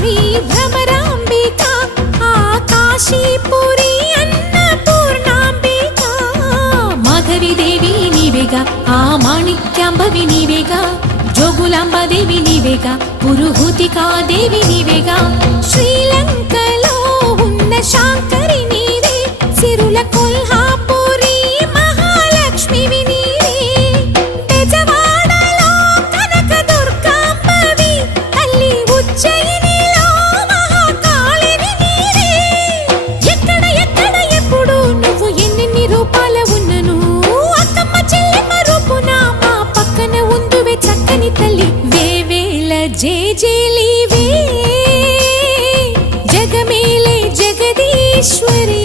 శ్రీ భ్రమరాంబిక ఆ కాశీపురి అన్నపూర్ణాంబిక మాధవి దేవి నీవేగా ఆ మాణిక్యాంబవి నీవేగా జోగులాంబ దేవి నీవేగా పురుహూతికా దేవి నీవేగా శ్రీలంకలో ఉన్న శాంకరి నీవే సిరుల కొల్హాపురి మహాలక్ష్మివి నీవే బెజవాడలో కనక దుర్గాంబవి తల్లి ఉజ్జయినిలో మహాకాళివి నీవే ఎక్కడ ఎక్కడ ఎప్పుడు నువ్వు ఎన్నెన్ని రూపాల ఉన్నను అక్కమ్మ చెల్లెమ్మ రూపున మా పక్కన ఉందువే చక్కని తల్లి వేవేల జేజేలివే జగమేలే జగదీశ్వరి।